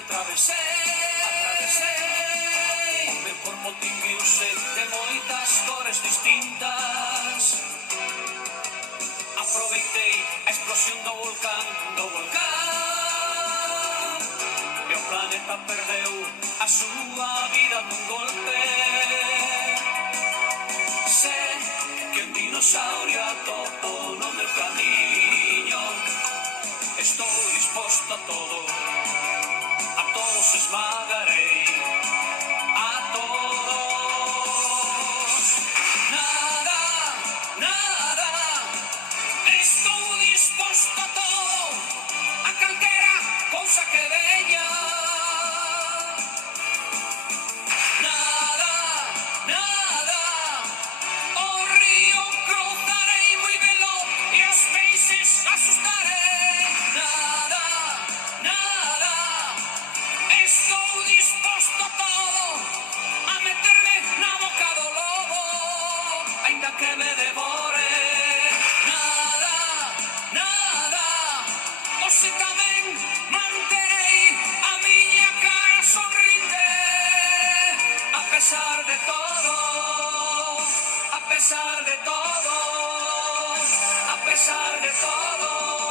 Home por motiviuse de moitas cores distintas. Aproveitei a explosión do volcán e o planeta perdeu a súa vida nun golpe. Sé que un dinosaurio atopo no meu camiño. Estou disposto a todo, a todos esmagarei, a todos. Nada, nada, estou disposto a todo, a calquera cousa que veña. Nada, nada, o río cruzarei moi veloz e os peixes asustarei. Nada, nada, estou disposto a todo, a meterme na boca do lobo, aínda que me devore. Nada, nada, hoxe tamén manterei a miña cara sonrinte, a pesar de todo, a pesar de todo, a pesar de todo.